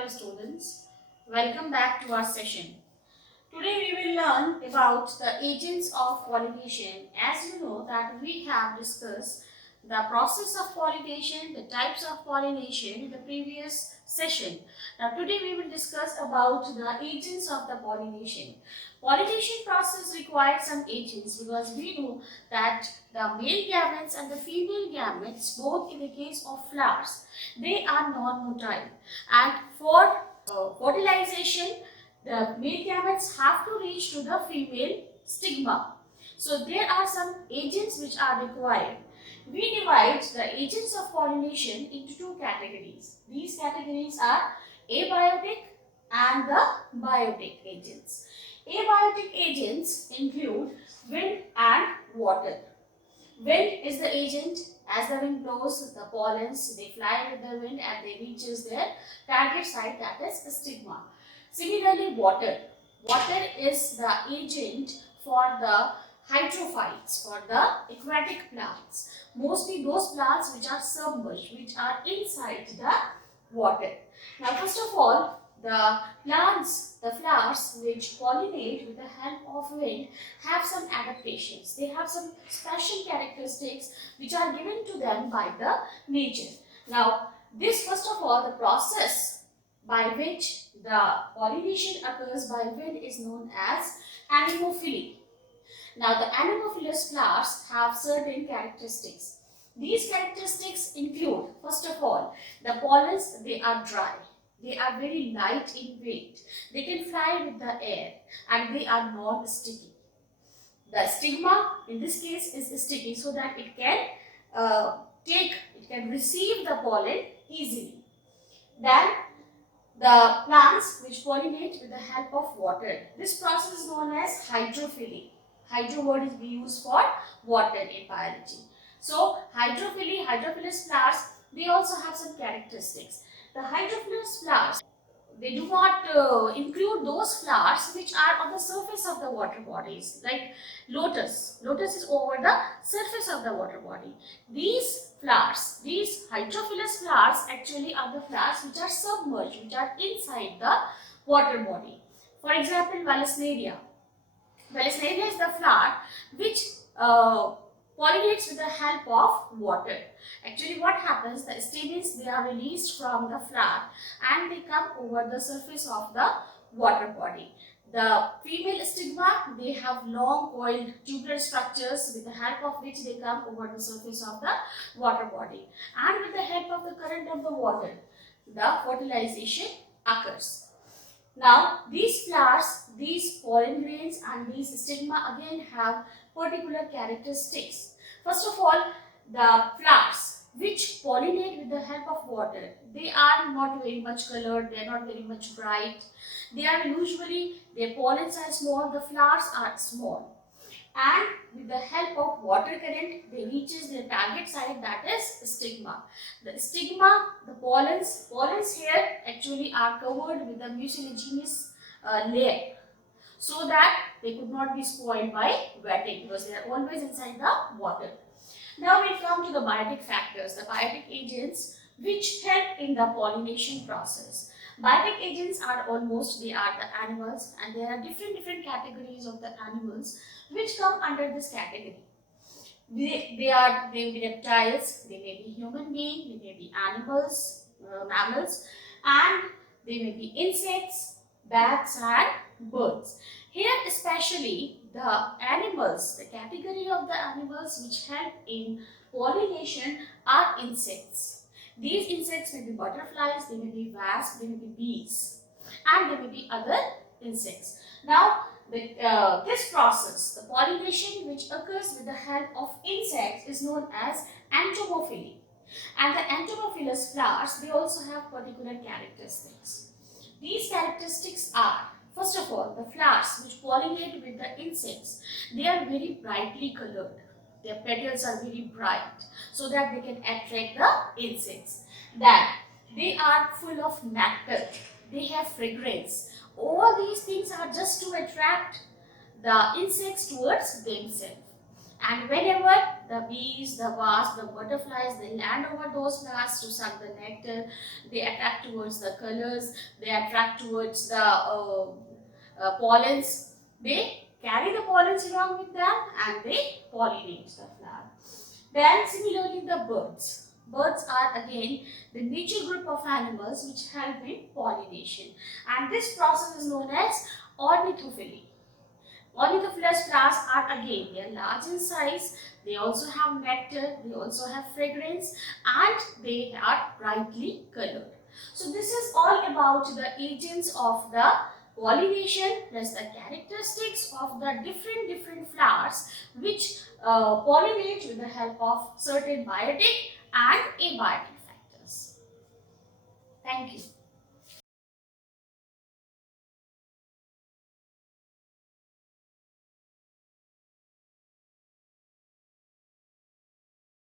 Hello students, welcome back to our session. Today we will learn about the agents of pollination. As you know that we have discussed the process of pollination, the types of pollination in the previous session. Now today we will discuss about the agents of the pollination. Pollination process requires some agents because we know that the male gametes and the female gametes, both in the case of flowers, they are non-motile, and for fertilization the male gametes have to reach to the female stigma. So there are some agents which are required. We divide the agents of pollination into two categories. These categories are abiotic and the biotic agents. Abiotic agents include wind and water. Wind is the agent. As the wind blows, the pollens, they fly with the wind and they reaches their target site, that is the stigma. Similarly, water. Water is the agent for the hydrophytes, for the aquatic plants. Mostly those plants which are submerged, which are inside the water. Now, first of all, the plants, the flowers which pollinate with the help of wind have some adaptations. They have some special characteristics which are given to them by the nature. Now, this first of all, the process by which the pollination occurs by wind is known as anemophily. Now, the anemophilous flowers have certain characteristics. These characteristics include, first of all, the pollens, they are dry. They are very light in weight. They can fly with the air and they are non-sticky. The stigma in this case is sticky so that it can receive the pollen easily. Then the plants which pollinate with the help of water. This process is known as hydrophily. Hydro word is used for water in biology. So hydrophily, hydrophilous flowers, they also have some characteristics. The hydrophilous flowers, they do not include those flowers which are on the surface of the water bodies, like lotus. Lotus is over the surface of the water body. These flowers, these hydrophilous flowers actually are the flowers which are submerged, which are inside the water body. For example, Vallisneria. Vallisneria is the flower which pollinates with the help of water. Actually, what happens, the stamens, they are released from the flower and they come over the surface of the water body. The female stigma, they have long coiled tubular structures with the help of which they come over the surface of the water body. And with the help of the current of the water, the fertilization occurs. Now, these flowers, these pollen grains and these stigma again have particular characteristics. First of all, the flowers which pollinate with the help of water, they are not very much colored, they are not very much bright. They are usually, their pollens are small, the flowers are small. And with the help of water current, they reaches their target site, that is stigma. The stigma, the pollens here actually are covered with a mucilaginous layer, so that they could not be spoiled by wetting because they are always inside the water. Now we come to the biotic factors, the biotic agents which help in the pollination process. Biotic agents are they are the animals, and there are different categories of the animals which come under this category. They may be reptiles, they may be human beings, they may be animals, mammals, and they may be insects, bats and birds. Here especially the animals, the category of the animals which help in pollination are insects. These insects may be butterflies, they may be wasps, they may be bees, and there may be other insects. Now, this process, the pollination which occurs with the help of insects, is known as entomophily. And the entomophilous flowers, they also have particular characteristics. These characteristics are, first of all, the flowers which pollinate with the insects, they are very brightly colored. Their petals are very bright so that they can attract the insects. Then, they are full of nectar. They have fragrance. All these things are just to attract the insects towards themselves. And whenever the bees, the wasps, the butterflies, they land over those flowers to suck the nectar, they attract towards the colors, they attract towards the pollens. They carry the pollens along with them and they pollinate the flower. Then similarly the birds. Birds are again the nature group of animals which help in pollination, and this process is known as ornithophily. Ornithophilous flowers are again, they are large in size, they also have nectar, they also have fragrance, and they are brightly colored. So this is all about the agents of the pollination plus the characteristics of the different flowers which pollinate with the help of certain biotic and abiotic factors. Thank you.